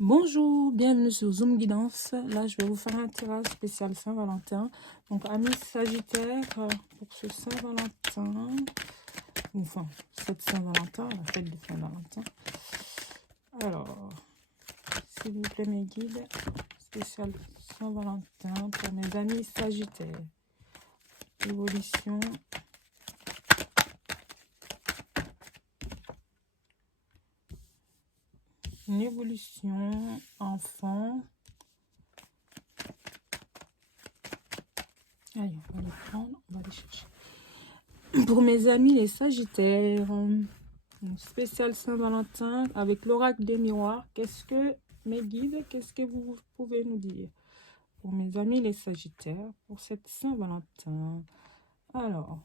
Bonjour, bienvenue sur Zoom Guidance. Là, je vais vous faire un tirage spécial Saint-Valentin. Donc, amis Sagittaire, pour ce Saint-Valentin, enfin, cette Saint-Valentin, la fête de Saint-Valentin. Alors, s'il vous plaît, mes guides, spécial Saint-Valentin pour mes amis Sagittaires. Évolution. Une évolution, enfant. Allez, on va les prendre, on va les chercher. Pour mes amis les Sagittaires, spécial Saint-Valentin avec l'oracle des miroirs. Qu'est-ce que, mes guides, qu'est-ce que vous pouvez nous dire pour mes amis les Sagittaires pour cette Saint-Valentin? Alors,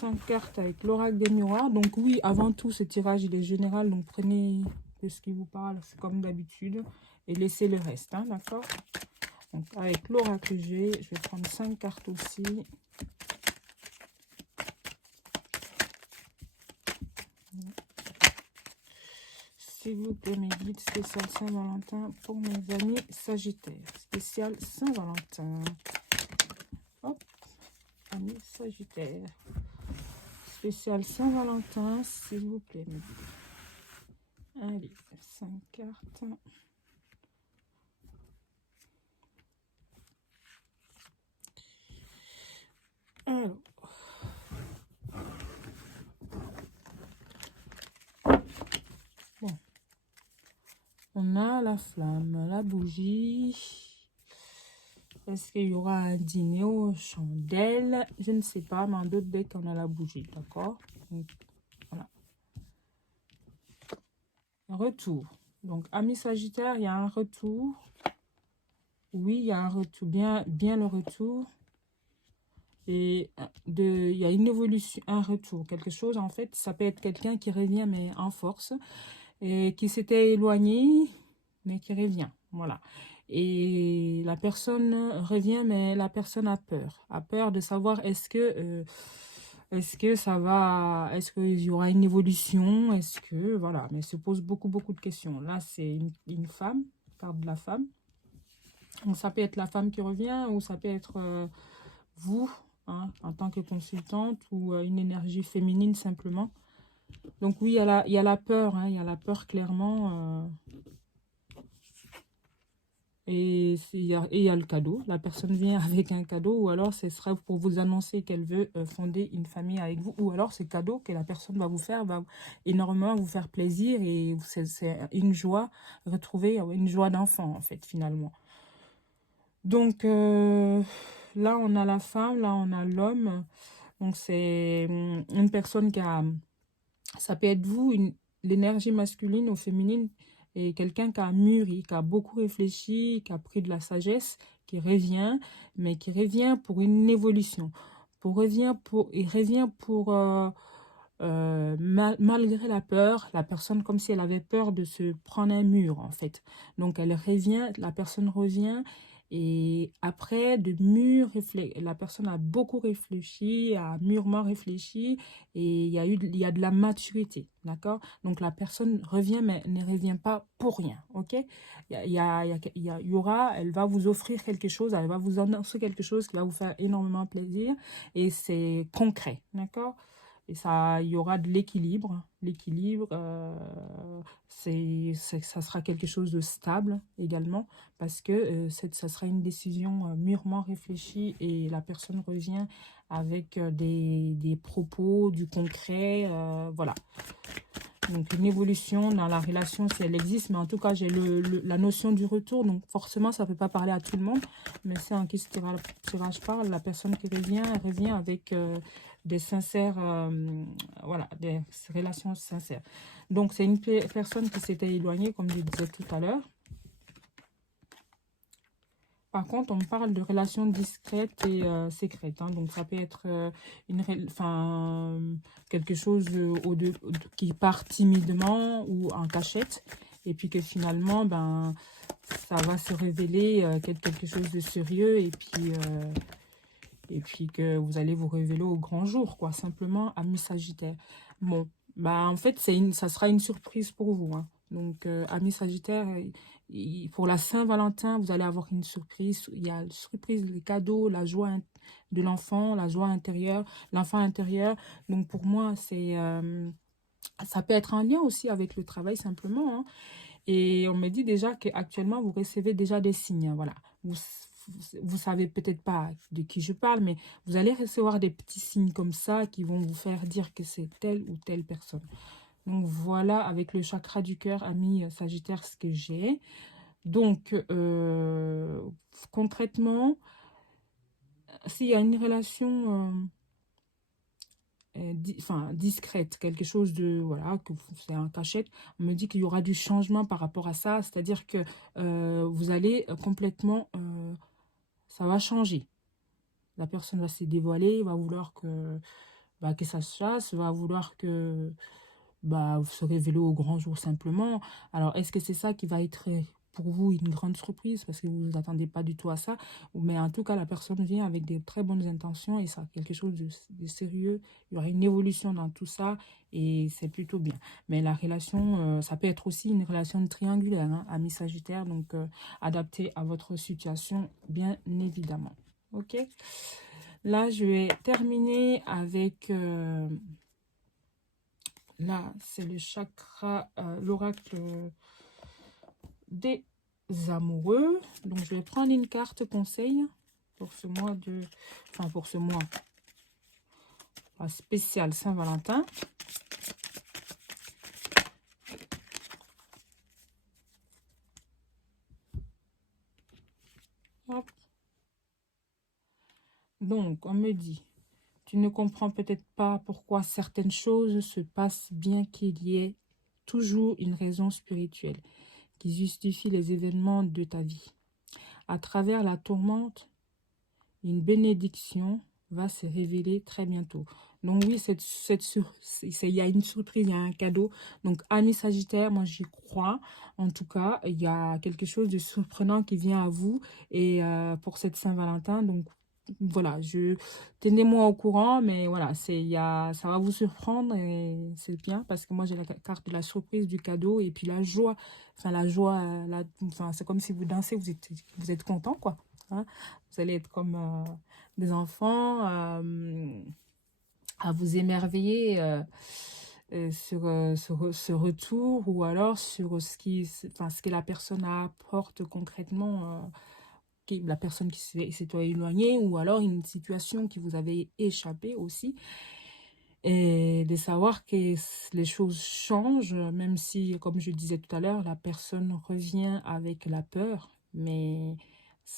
5 cartes avec l'oracle des miroirs. Donc oui, avant tout, ce tirage il est général, donc prenez de ce qui vous parle, c'est comme d'habitude, et laissez le reste, hein, d'accord? Donc avec l'oracle G, je vais prendre 5 cartes aussi. S'il vous plaît, mes guides, spécial Saint-Valentin pour mes amis Sagittaires. Spécial Saint-Valentin. Hop, amis Sagittaires. Spécial Saint-Valentin, s'il vous plaît, mes guides. Allez, 5 cartes. Alors. Bon. On a la flamme, la bougie. Est-ce qu'il y aura un dîner aux chandelles? Je ne sais pas, mais en d'autres decks, on a la bougie, d'accord? Voilà. Retour. Donc, amis Sagittaire, il y a un retour. Oui, il y a un retour, bien le retour. Et il y a une évolution, un retour, quelque chose, en fait, ça peut être quelqu'un qui revient, mais en force, et qui s'était éloigné, mais qui revient, voilà. Et la personne revient, mais la personne a peur de savoir est-ce que ça va, est-ce qu'il y aura une évolution, est-ce que, voilà, mais elle se pose beaucoup de questions. Là, c'est une femme, carte de la femme. Donc, ça peut être la femme qui revient, ou ça peut être vous, hein, en tant que consultante, ou une énergie féminine simplement. Donc oui, il y a la peur, hein, il y a la peur clairement. Et il y a le cadeau. La personne vient avec un cadeau, ou alors ce sera pour vous annoncer qu'elle veut fonder une famille avec vous, ou alors ce cadeau que la personne va vous faire va énormément vous faire plaisir, et c'est une joie, retrouver une joie d'enfant en fait finalement. Donc là on a la femme, là on a l'homme. Donc c'est une personne qui a, ça peut être vous, l'énergie masculine ou féminine, et quelqu'un qui a mûri, qui a beaucoup réfléchi, qui a pris de la sagesse, qui revient, mais qui revient pour une évolution. Il revient pour, malgré la peur, la personne comme si elle avait peur de se prendre un mur en fait. Donc elle revient, la personne revient, et après de mûr, la personne a beaucoup réfléchi, a mûrement réfléchi, et il y a de la maturité, d'accord? Donc la personne revient, mais ne revient pas pour rien, ok? Il y aura, elle va vous offrir quelque chose, elle va vous annoncer quelque chose qui va vous faire énormément plaisir, et c'est concret, d'accord? Et ça, il y aura de l'équilibre. L'équilibre, ça sera quelque chose de stable également, parce que ça sera une décision mûrement réfléchie, et la personne revient avec des propos, du concret, voilà. Donc une évolution dans la relation si elle existe, mais en tout cas j'ai la notion du retour, donc forcément ça ne peut pas parler à tout le monde, mais c'est en qui ce tirage parle, la personne qui revient, elle revient avec des sincères, voilà, des relations sincères. Donc c'est une personne qui s'était éloignée, comme je disais tout à l'heure. Par contre, on me parle de relations discrètes et secrètes, hein. Donc, ça peut être quelque chose qui part timidement ou en cachette. Et puis que finalement, ben, ça va se révéler quelque chose de sérieux. Et puis que vous allez vous révéler au grand jour, quoi. Simplement, amis Sagittaire. Bon, ben, en fait, ça sera une surprise pour vous, hein. Donc, amis Sagittaire, pour la Saint-Valentin, vous allez avoir une surprise. Il y a la surprise, les cadeaux, la joie de l'enfant, la joie intérieure, l'enfant intérieur. Donc, pour moi, ça peut être en lien aussi avec le travail simplement, hein. Et on me dit déjà qu'actuellement, vous recevez déjà des signes, hein, voilà. Vous savez peut-être pas de qui je parle, mais vous allez recevoir des petits signes comme ça qui vont vous faire dire que c'est telle ou telle personne. Donc voilà, avec le chakra du cœur, ami Sagittaire, ce que j'ai. Donc, concrètement, s'il y a une relation discrète, quelque chose de, voilà, que c'est un cachette, on me dit qu'il y aura du changement par rapport à ça, c'est-à-dire que vous allez complètement, ça va changer. La personne va se dévoiler, va vouloir que ça se chasse, va vouloir que se révéler au grand jour simplement. Alors, est-ce que c'est ça qui va être pour vous une grande surprise parce que vous ne vous attendez pas du tout à ça? Mais en tout cas, la personne vient avec des très bonnes intentions et ça, quelque chose de sérieux. Il y aura une évolution dans tout ça et c'est plutôt bien. Mais la relation, ça peut être aussi une relation triangulaire, hein, ami Sagittaire, donc adaptée à votre situation, bien évidemment. Ok? Là, je vais terminer avec... là, c'est le chakra, l'oracle des amoureux. Donc, je vais prendre une carte conseil pour ce mois de... Enfin, pour ce mois spécial Saint-Valentin. Hop. Donc, on me dit, tu ne comprends peut-être pas pourquoi certaines choses se passent bien qu'il y ait toujours une raison spirituelle qui justifie les événements de ta vie. À travers la tourmente, une bénédiction va se révéler très bientôt. Donc oui, il y a une surprise, il y a un cadeau. Donc amis Sagittaire, moi j'y crois. En tout cas, il y a quelque chose de surprenant qui vient à vous et pour cette Saint-Valentin. Donc voilà, tenez-moi au courant, mais voilà, ça va vous surprendre et c'est bien parce que moi j'ai la carte de la surprise, du cadeau et puis la joie. Enfin c'est comme si vous dansez, vous êtes content quoi. Hein. Vous allez être comme des enfants à vous émerveiller sur ce retour ou alors sur ce que la personne apporte concrètement, la personne qui s'est éloignée ou alors une situation qui vous avait échappé aussi. Et de savoir que les choses changent, même si, comme je disais tout à l'heure, la personne revient avec la peur, mais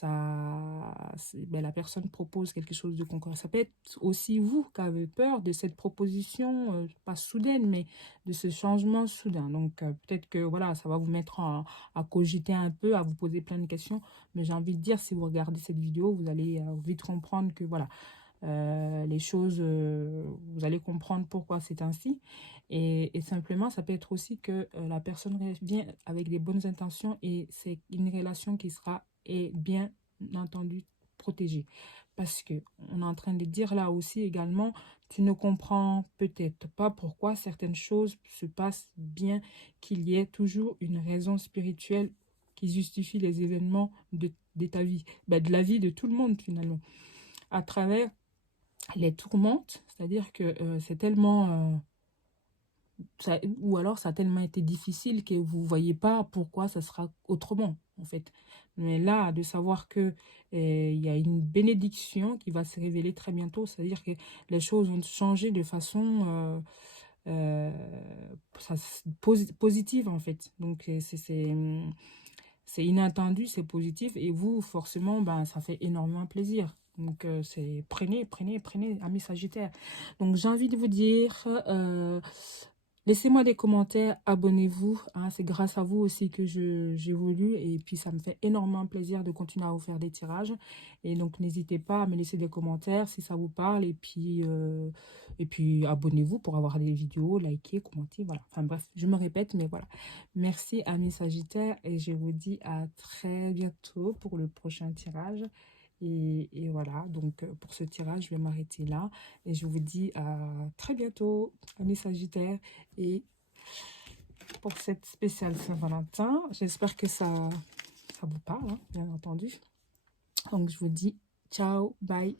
la personne propose quelque chose de concret. Ça peut être aussi vous qui avez peur de cette proposition, pas soudaine, mais de ce changement soudain. Donc, peut-être que voilà, ça va vous mettre à cogiter un peu, à vous poser plein de questions. Mais j'ai envie de dire, si vous regardez cette vidéo, vous allez vite comprendre que voilà, les choses, vous allez comprendre pourquoi c'est ainsi. Et simplement, ça peut être aussi que la personne vient avec des bonnes intentions et c'est une relation qui sera, et bien entendu, protégée. Parce que on est en train de dire là aussi également, tu ne comprends peut-être pas pourquoi certaines choses se passent bien, qu'il y ait toujours une raison spirituelle qui justifie les événements de ta vie, de la vie de tout le monde finalement, à travers les tourmentes, c'est-à-dire que c'est tellement, ou alors ça a tellement été difficile que vous ne voyez pas pourquoi ça sera autrement, en fait. Mais là, de savoir que il y a une bénédiction qui va se révéler très bientôt, c'est-à-dire que les choses vont changer de façon positive, en fait. Donc, c'est inattendu, c'est positif, et vous, forcément, ça fait énormément plaisir. Donc, prenez, amis Sagittaires. Donc, j'ai envie de vous dire, laissez-moi des commentaires, abonnez-vous. Hein, c'est grâce à vous aussi que j'évolue, et puis ça me fait énormément plaisir de continuer à vous faire des tirages. Et donc, n'hésitez pas à me laisser des commentaires si ça vous parle, et puis abonnez-vous pour avoir des vidéos, likez, commentez, voilà. Enfin bref, je me répète, mais voilà. Merci amis Sagittaires et je vous dis à très bientôt pour le prochain tirage. Et voilà, donc pour ce tirage, je vais m'arrêter là. Et je vous dis à très bientôt, amis Sagittaires. Et pour cette spéciale Saint-Valentin. J'espère que ça vous parle, hein, bien entendu. Donc, je vous dis ciao, bye.